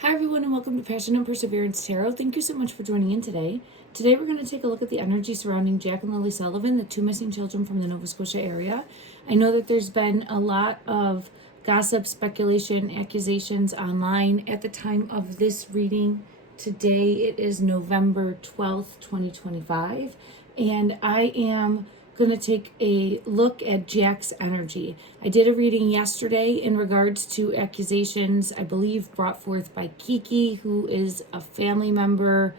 Hi everyone and welcome to Passion and Perseverance Tarot. Thank you so much for joining in today. Today we're going to take a look at the energy surrounding Jack and Lily Sullivan, the two missing children from the Nova Scotia area. I know that there's been a lot of gossip, speculation, accusations online at the time of this reading. Today it is November 12th, 2025, and I am going to take a look at Jack's energy. I did a reading yesterday in regards to accusations, I believe brought forth by Kiki, who is a family member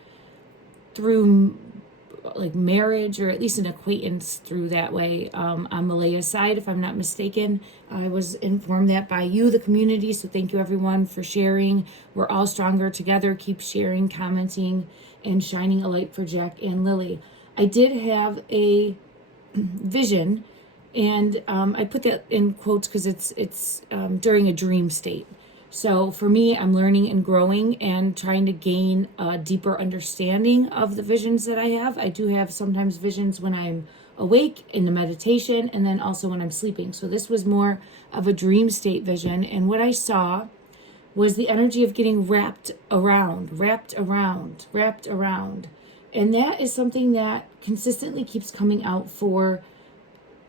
through like marriage, or at least an acquaintance through that way, on Malaya's side, if I'm not mistaken. I was informed that by you, the community, so thank you everyone for sharing. We're all stronger together. Keep sharing, commenting, and shining a light for Jack and Lily. I did have a vision, and I put that in quotes because it's during a dream state. So for me, I'm learning and growing and trying to gain a deeper understanding of the visions that I have. I do have sometimes visions when I'm awake in the meditation, and then also when I'm sleeping. So this was more of a dream state vision, and what I saw was the energy of getting wrapped around. And that is something that consistently keeps coming out for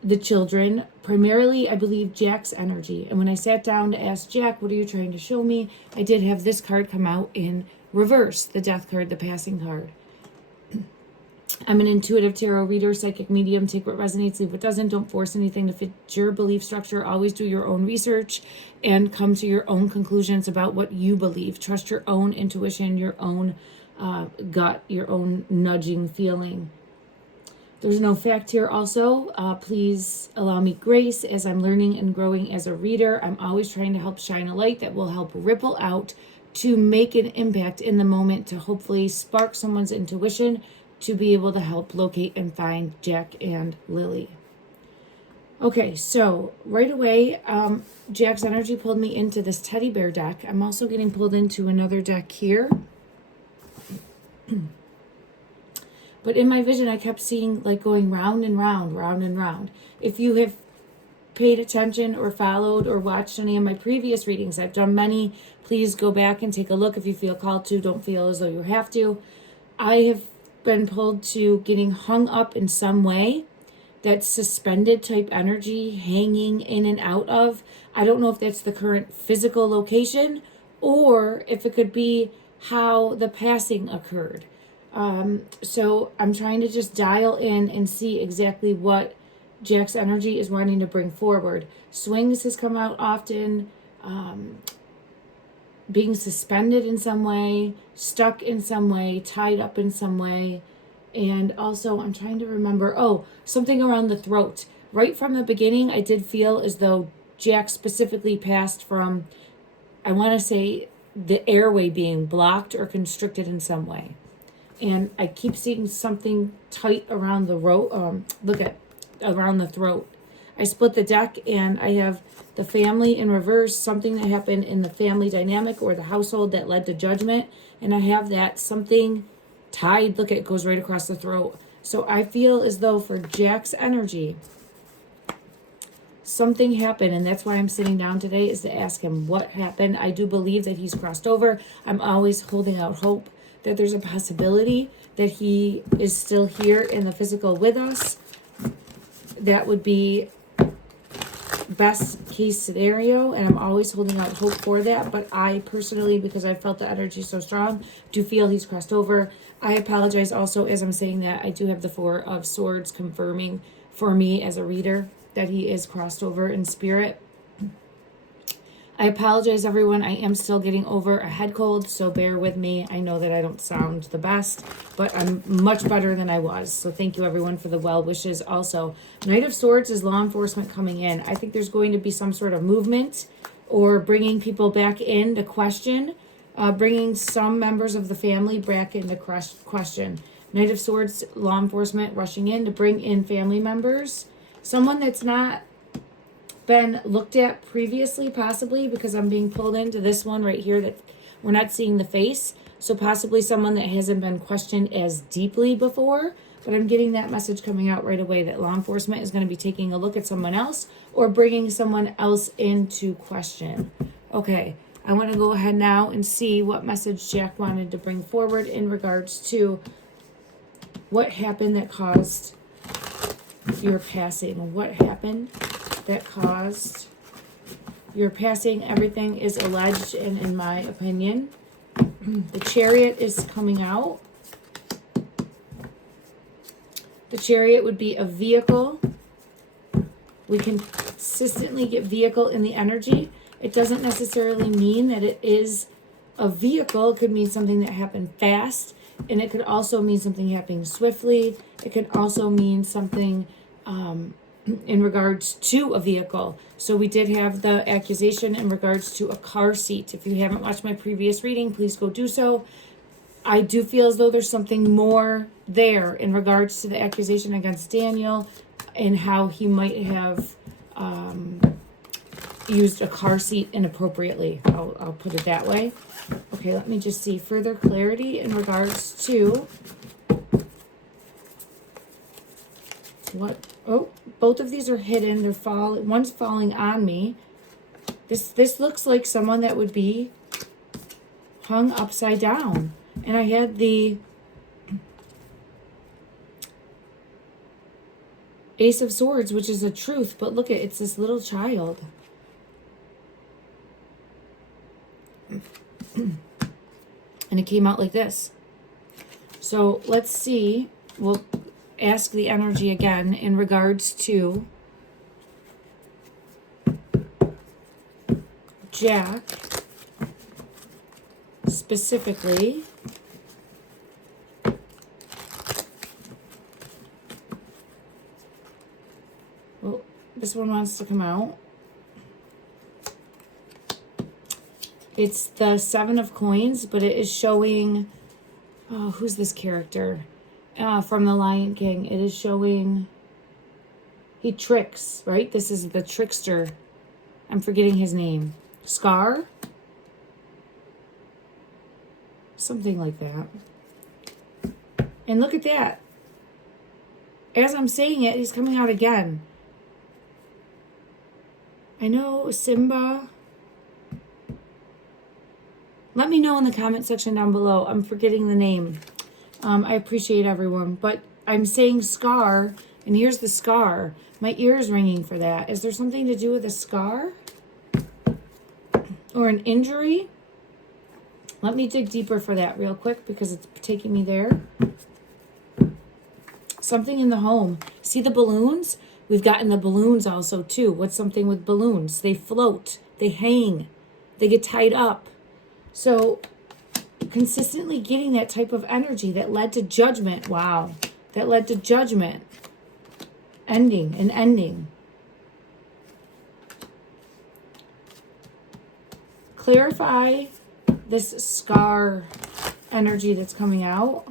the children, primarily, I believe, Jack's energy. And when I sat down to ask Jack, what are you trying to show me? I did have this card come out in reverse, the death card, the passing card. I'm an intuitive tarot reader, psychic medium. Take what resonates, leave what doesn't. Don't force anything to fit your belief structure. Always do your own research and come to your own conclusions about what you believe. Trust your own intuition, your own gut, your own nudging feeling. There's no fact here also. Please allow me grace as I'm learning and growing as a reader. I'm always trying to help shine a light that will help ripple out to make an impact in the moment, to hopefully spark someone's intuition to be able to help locate and find Jack and Lily. Okay, so right away, Jack's energy pulled me into this teddy bear deck. I'm also getting pulled into another deck here. But in my vision, I kept seeing like going round and round. If you have paid attention or followed or watched any of my previous readings, I've done many. Please go back and take a look if you feel called to. Don't feel as though you have to. I have been pulled to getting hung up in some way. That suspended type energy, hanging in and out of. I don't know if that's the current physical location or if it could be how the passing occurred. So I'm trying to just dial in and see exactly what Jack's energy is wanting to bring forward. Swings has come out often, being suspended in some way, stuck in some way, tied up in some way. And also I'm trying to remember, something around the throat. Right from the beginning, I did feel as though Jack specifically passed from, I want to say, the airway being blocked or constricted in some way. And I keep seeing something tight around the around the throat. I split the deck and I have the family in reverse, something that happened in the family dynamic or the household that led to judgment. And I have that something tied, it goes right across the throat. So I feel as though for Jack's energy, something happened, and that's why I'm sitting down today, is to ask him what happened. I do believe that he's crossed over. I'm always holding out hope that there's a possibility that he is still here in the physical with us. That would be best case scenario, and I'm always holding out hope for that. But I personally, because I felt the energy so strong, do feel he's crossed over. I apologize also, as I'm saying that, I do have the Four of Swords confirming for me as a reader that he is crossed over in spirit. I apologize, everyone. I am still getting over a head cold, so bear with me. I know that I don't sound the best, but I'm much better than I was. So thank you, everyone, for the well wishes. Also, Knight of Swords is law enforcement coming in. I think there's going to be some sort of movement or bringing people back in to question, bringing some members of the family back into question. Knight of Swords, law enforcement rushing in to bring in family members. Someone that's not been looked at previously, possibly, because I'm being pulled into this one right here that we're not seeing the face. So possibly someone that hasn't been questioned as deeply before, but I'm getting that message coming out right away that law enforcement is going to be taking a look at someone else or bringing someone else into question. Okay, I want to go ahead now and see what message Jack wanted to bring forward in regards to what happened that caused your passing. What happened that caused your passing? Everything is alleged, and in my opinion, the Chariot is coming out. The Chariot would be a vehicle. We can consistently get vehicle in the energy. It doesn't necessarily mean that it is a vehicle. It could mean something that happened fast, and it could also mean something happening swiftly. It could also mean something in regards to a vehicle. So we did have the accusation in regards to a car seat. If you haven't watched my previous reading, please go do so. I do feel as though there's something more there in regards to the accusation against Daniel and how he might have used a car seat inappropriately. I'll put it that way. Okay, let me just see further clarity in regards to what. Oh, both of these are hidden. They're falling. One's falling on me. This looks like someone that would be hung upside down. And I had the Ace of Swords, which is a truth, but look at it's this little child. And it came out like this. So let's see. We'll ask the energy again in regards to Jack specifically. Well, this one wants to come out. It's the Seven of Coins, but it is showing, oh, who's this character? From the Lion King. It is showing, he tricks, right? This is the trickster. I'm forgetting his name. Scar? Something like that. And look at that. As I'm saying it, he's coming out again. I know Simba. Let me know in the comment section down below. I'm forgetting the name. I appreciate everyone. But I'm saying Scar, and here's the scar. My ear is ringing for that. Is there something to do with a scar? Or an injury? Let me dig deeper for that real quick because it's taking me there. Something in the home. See the balloons? We've gotten the balloons also too. What's something with balloons? They float. They hang. They get tied up. So consistently getting that type of energy that led to judgment. Wow. That led to judgment. Ending and ending. Clarify this scar energy that's coming out.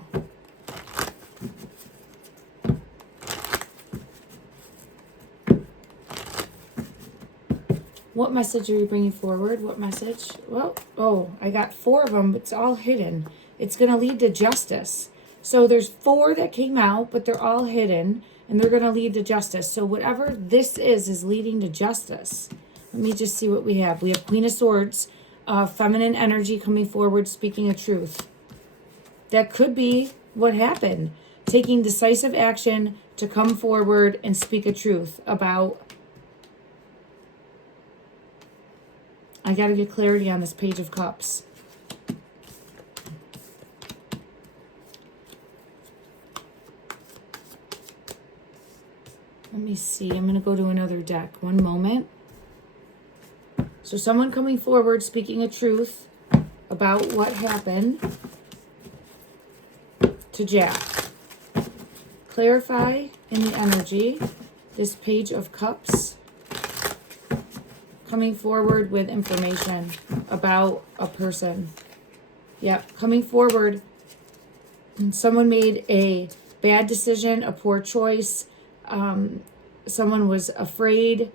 What message are you bringing forward? What message? Well, oh, I got 4 of them, but it's all hidden. It's going to lead to justice. So there's 4 that came out, but they're all hidden, and they're going to lead to justice. So whatever this is leading to justice. Let me just see what we have. We have Queen of Swords, feminine energy coming forward, speaking a truth. That could be what happened. Taking decisive action to come forward and speak a truth about. I got to get clarity on this Page of Cups. Let me see. I'm going to go to another deck. One moment. So someone coming forward, speaking a truth about what happened to Jack. Clarify in the energy. This Page of Cups. Coming forward with information about a person. Yep, coming forward. Someone made a bad decision, a poor choice. Someone was afraid,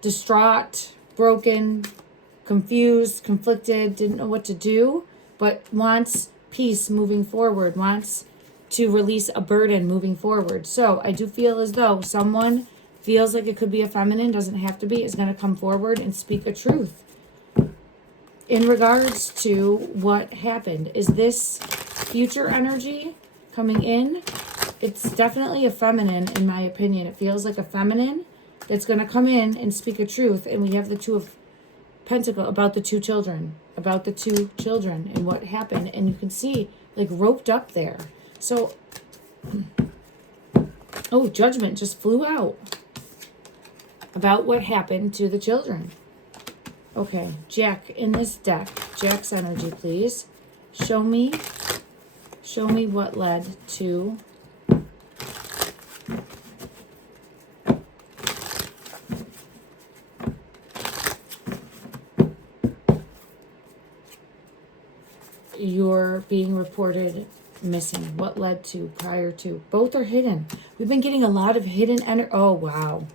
distraught, broken, confused, conflicted, didn't know what to do, but wants peace moving forward, wants to release a burden moving forward. So I do feel as though someone feels like it could be a feminine, doesn't have to be, is going to come forward and speak a truth. in regards to what happened. Is this future energy coming in? It's definitely a feminine, in my opinion. It feels like a feminine that's going to come in and speak a truth. And we have the Two of Pentacles about the two children, and what happened. And you can see, like, roped up there. So, oh, Judgment just flew out about what happened to the children. Okay, Jack in this deck. Jack's energy, please. Show me what led to your being reported missing. What led to, prior to. Both are hidden. We've been getting a lot of hidden energy. Oh, wow.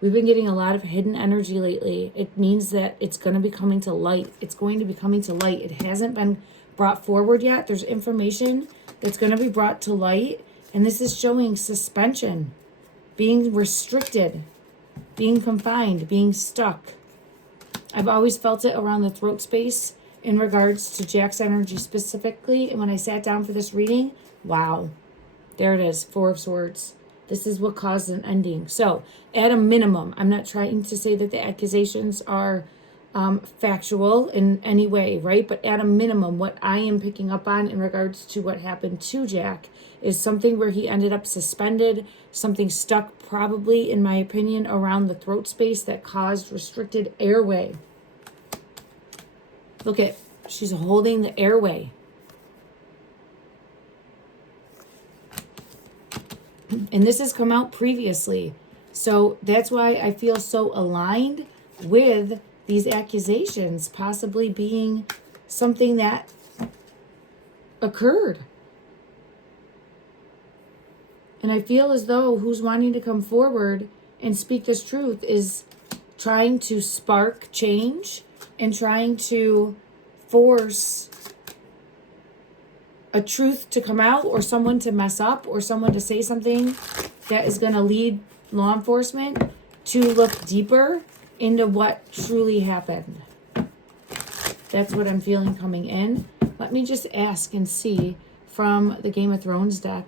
We've been getting a lot of hidden energy lately. It means that it's going to be coming to light. It's going to be coming to light. It hasn't been brought forward yet. There's information that's going to be brought to light. And this is showing suspension, being restricted, being confined, being stuck. I've always felt it around the throat space in regards to Jack's energy specifically. And when I sat down for this reading, wow, there it is, Four of Swords. This is what caused an ending. So, at a minimum, I'm not trying to say that the accusations are factual in any way, right? But at a minimum, what I am picking up on in regards to what happened to Jack is something where he ended up suspended, something stuck probably, in my opinion, around the throat space that caused restricted airway. Look at, she's holding the airway. And this has come out previously. So that's why I feel so aligned with these accusations possibly being something that occurred. And I feel as though who's wanting to come forward and speak this truth is trying to spark change and trying to force a truth to come out, or someone to mess up, or someone to say something that is going to lead law enforcement to look deeper into what truly happened. That's what I'm feeling coming in. Let me just ask and see from the Game of Thrones deck,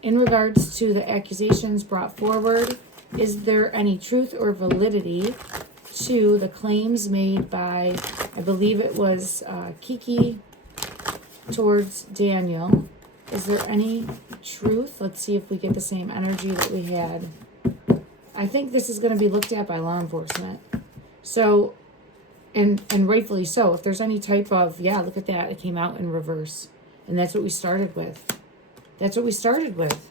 in regards to the accusations brought forward, is there any truth or validity to the claims made by, I believe it was Kiki towards Daniel? Is there any truth? Let's see if we get the same energy that we had. I think this is going to be looked at by law enforcement. So, and rightfully so. If there's any type of, yeah, look at that. It came out in reverse. And that's what we started with. That's what we started with.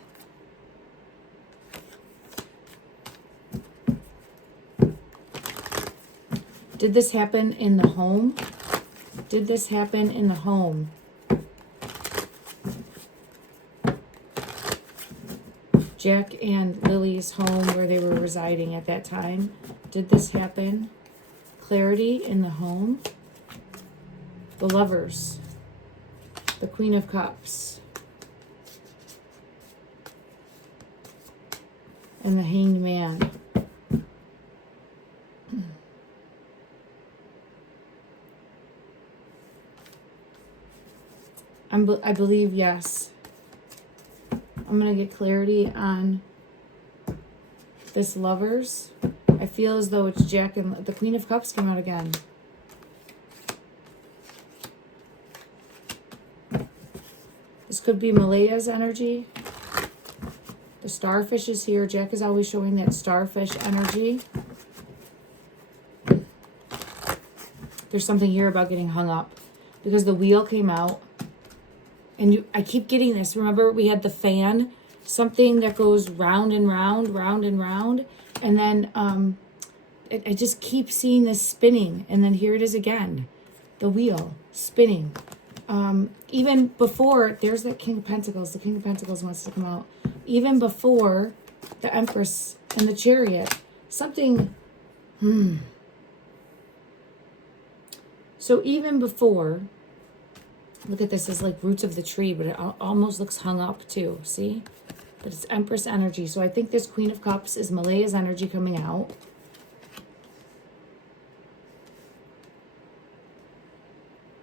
Did this happen in the home? Did this happen in the home? Jack and Lily's home where they were residing at that time. Did this happen? Clarity in the home. The Lovers. The Queen of Cups. And the Hanged Man. I believe yes. I'm going to get clarity on this Lovers. I feel as though it's Jack and the Queen of Cups came out again. This could be Malaya's energy. The starfish is here. Jack is always showing that starfish energy. There's something here about getting hung up because the wheel came out. And I keep getting this. Remember, we had the fan, something that goes round and round, round and round. And then I just keep seeing this spinning. And then here it is again, the wheel spinning. Even before, there's that King of Pentacles. The King of Pentacles wants to come out. Even before the Empress and the Chariot, something, So even before, look at this as like roots of the tree, but it almost looks hung up too. See? but it's Empress energy. So I think this Queen of Cups is Malaya's energy coming out.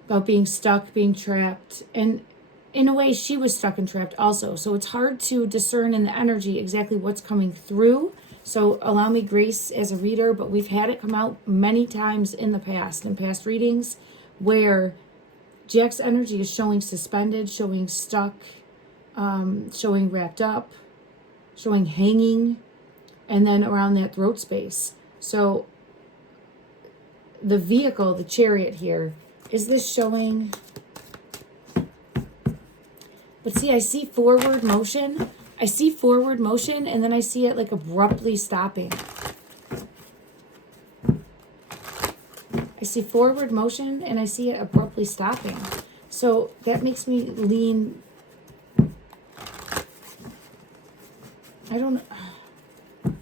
About being stuck, being trapped. And in a way, she was stuck and trapped also. So it's hard to discern in the energy exactly what's coming through. So allow me grace as a reader, but we've had it come out many times in the past, in past readings, where Jack's energy is showing suspended, showing stuck, showing wrapped up, showing hanging, and then around that throat space. So the vehicle, the chariot here, is this showing? But see, I see forward motion. I see forward motion, and then I see it like abruptly stopping. I see forward motion, and I see it abruptly stopping. So that makes me lean. I don't know.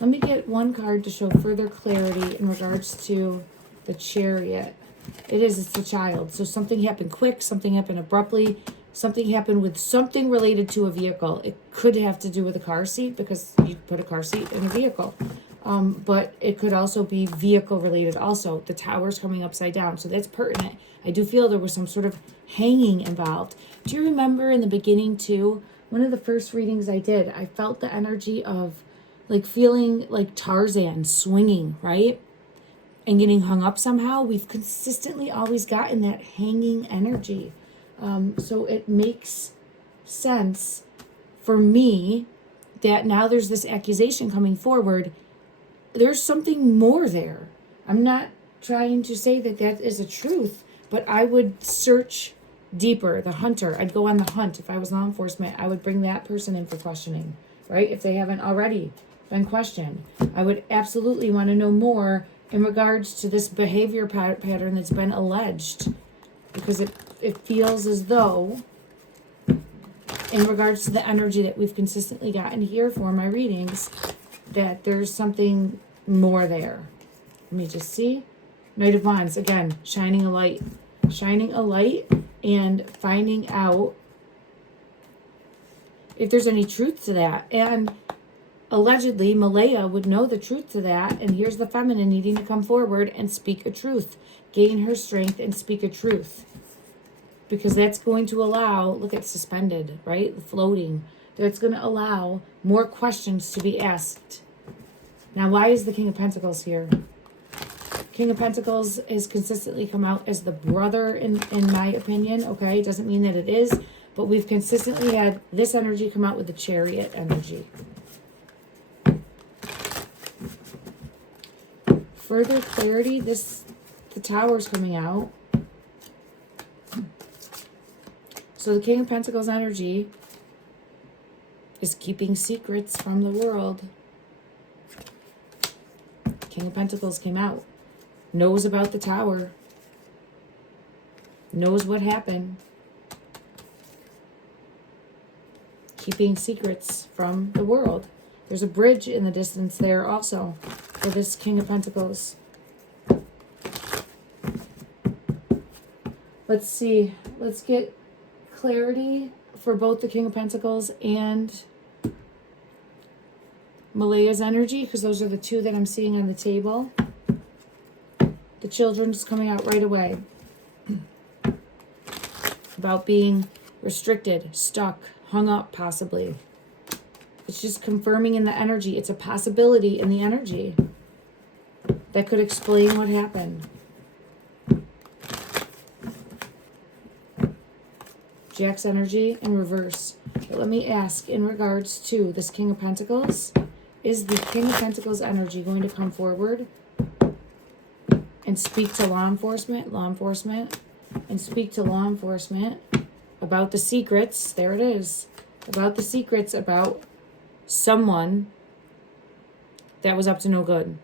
Let me get one card to show further clarity in regards to the chariot. It's the child. So something happened quick, something happened abruptly, something happened with something related to a vehicle. It could have to do with a car seat because you put a car seat in a vehicle. But it could also be vehicle related also. The tower's coming upside down. So that's pertinent. I do feel there was some sort of hanging involved. Do you remember in the beginning too, one of the first readings I did, I felt the energy of like feeling like Tarzan swinging, right? And getting hung up somehow. We've consistently always gotten that hanging energy. So it makes sense for me that now there's this accusation coming forward. There's something more there. I'm not trying to say that that is a truth, but I would search deeper. The hunter, I'd go on the hunt. If I was law enforcement, I would bring that person in for questioning, right? If they haven't already been questioned. I would absolutely want to know more in regards to this behavior pattern that's been alleged, because it feels as though, in regards to the energy that we've consistently gotten here for my readings, that there's something more there. Let me just see. Knight of Wands, again, shining a light and finding out if there's any truth to that. And allegedly, Malaya would know the truth to that. And here's the feminine needing to come forward and speak a truth. Gain her strength and speak a truth. Because that's going to allow, look at suspended, right? Floating. That's going to allow more questions to be asked. Now, why is the King of Pentacles here? King of Pentacles has consistently come out as the brother, in my opinion. Okay, doesn't mean that it is. But we've consistently had this energy come out with the Chariot energy. Further clarity, the Tower's coming out. So the King of Pentacles energy is keeping secrets from the world. King of Pentacles came out. Knows about the Tower. Knows what happened. Keeping secrets from the world. There's a bridge in the distance there also for this King of Pentacles. Let's see. Let's get clarity for both the King of Pentacles and Malaya's energy, because those are the two that I'm seeing on the table. The children's coming out right away. About being restricted, stuck, hung up possibly. It's just confirming in the energy. It's a possibility in the energy that could explain what happened. Jack's energy in reverse. But let me ask, in regards to this King of Pentacles, is the King of Pentacles energy going to come forward and speak to law enforcement, and speak to law enforcement about the secrets, there it is, about the secrets about someone that was up to no good,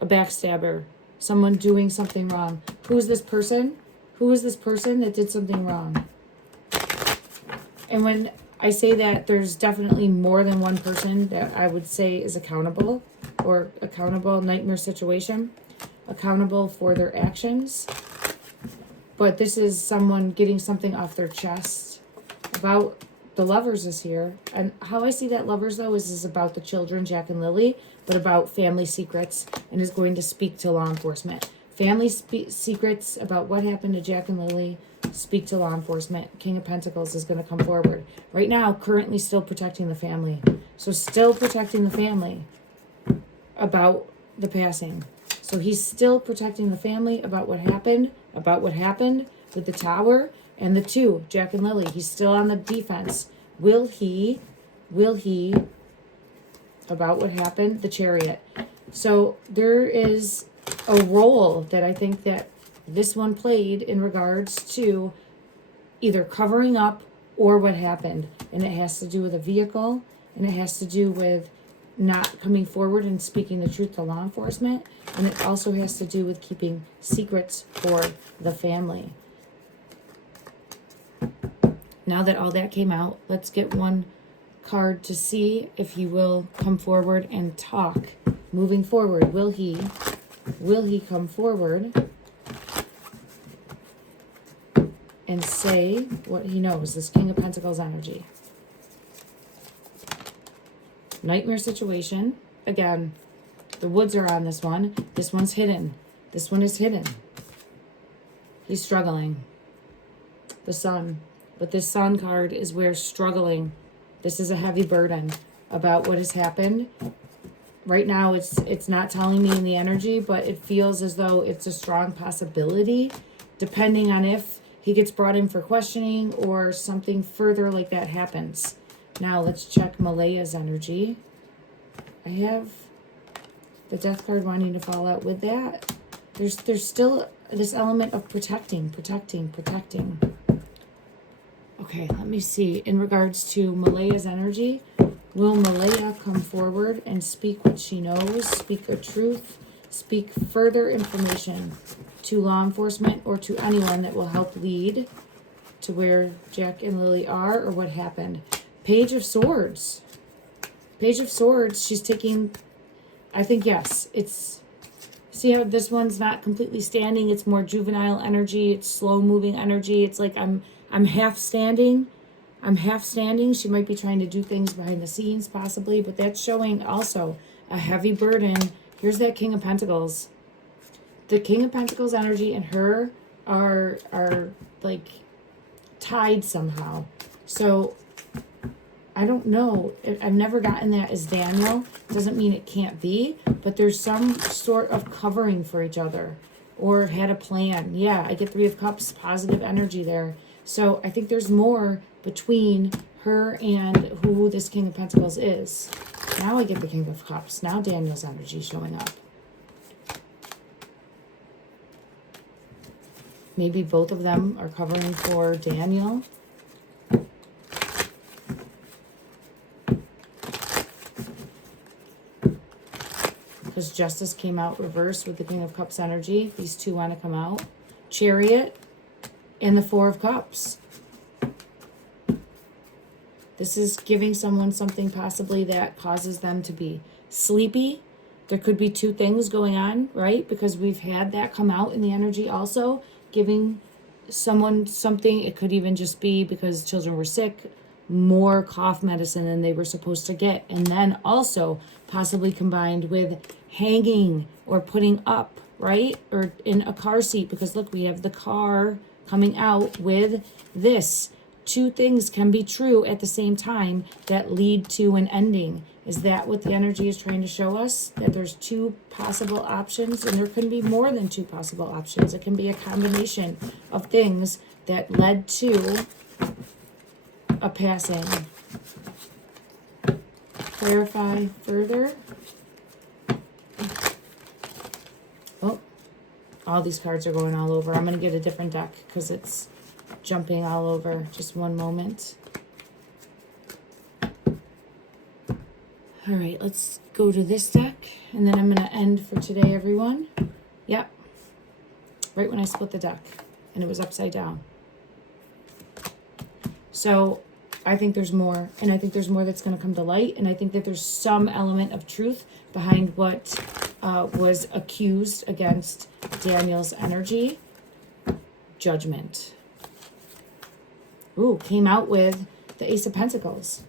a backstabber, someone doing something wrong. Who's this person? Who is this person that did something wrong? And when I say that, there's definitely more than one person that I would say is accountable, or accountable, nightmare situation, accountable for their actions. But this is someone getting something off their chest. about the Lovers is here. And how I see that Lovers, though, is about the children, Jack and Lily, but about family secrets, and is going to speak to law enforcement. Family secrets about what happened to Jack and Lily, speak to law enforcement. King of Pentacles is going to come forward. Right now, currently still protecting the family. So still protecting the family about the passing. So he's still protecting the family about what happened with the Tower and the two, Jack and Lily. He's still on the defense. Will he, about what happened, the Chariot. So there is a role that I think that this one played in regards to either covering up or what happened. And it has to do with a vehicle, and it has to do with not coming forward and speaking the truth to law enforcement. And it also has to do with keeping secrets for the family. Now that all that came out, let's get one card to see if he will come forward and talk. Moving forward, will he come forward and say what he knows? This King of Pentacles energy. Nightmare situation. Again, the woods are on this one. This one's hidden. This one is hidden. He's struggling. The Sun. But this Sun card is where struggling. This is a heavy burden about what has happened. Right now, it's not telling me in the energy, but it feels as though it's a strong possibility, depending on if he gets brought in for questioning or something further like that happens. Now, let's check Malaya's energy. I have the Death card wanting to fall out with that. There's still this element of protecting. Okay, let me see. In regards to Malaya's energy, will Malaya come forward and speak what she knows, speak a truth, speak further information to law enforcement or to anyone that will help lead to where Jack and Lily are or what happened? Page of Swords. Page of Swords, she's taking, I think, yes. It's, see how this one's not completely standing? It's more juvenile energy. It's slow moving energy. It's like I'm half standing. She might be trying to do things behind the scenes possibly, but that's showing also a heavy burden. Here's that King of Pentacles. The King of Pentacles energy and her are like tied somehow. So I don't know. I've never gotten that as Daniel. Doesn't mean it can't be, but there's some sort of covering for each other or had a plan. Yeah, I get 3 of Cups, positive energy there. So I think there's more between her and who this King of Pentacles is. Now I get the King of Cups. Now Daniel's energy showing up. Maybe both of them are covering for Daniel. Because Justice came out reversed with the King of Cups energy. These two want to come out. Chariot and the 4 of Cups. This is giving someone something possibly that causes them to be sleepy. There could be 2 things going on, right? Because we've had that come out in the energy also. Giving someone something. It could even just be because children were sick. More cough medicine than they were supposed to get. And then also possibly combined with hanging or putting up, right? Or in a car seat. Because look, we have the car coming out with this. 2 things can be true at the same time that lead to an ending. Is that what the energy is trying to show us? That there's 2 possible options, and there can be more than 2 possible options. It can be a combination of things that led to a passing. Clarify further. Oh, all these cards are going all over. I'm going to get a different deck because it's jumping all over. Just one moment. All right, let's go to this deck, and then I'm going to end for today, everyone. Yep. Right when I split the deck, and it was upside down. So I think there's more, and I think there's more that's going to come to light, and I think that there's some element of truth behind what was accused against Daniel's energy. Judgment. came out with the Ace of Pentacles.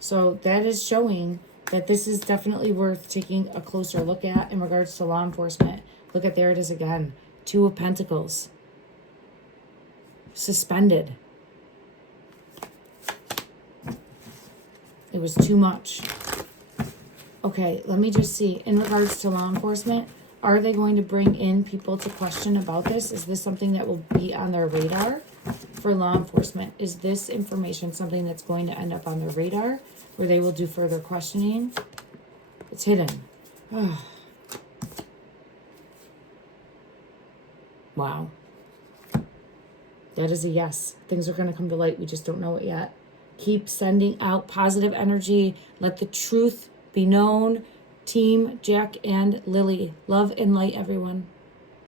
So that is showing that this is definitely worth taking a closer look at in regards to law enforcement. Look at, there it is again. 2 of Pentacles. Suspended. It was too much. Okay, let me just see. In regards to law enforcement, are they going to bring in people to question about this? Is this something that will be on their radar for law enforcement? Is this information something that's going to end up on their radar where they will do further questioning? It's hidden. Oh. Wow. That is a yes. Things are going to come to light. We just don't know it yet. Keep sending out positive energy. Let the truth be known. Team Jack and Lily. Love and light, everyone.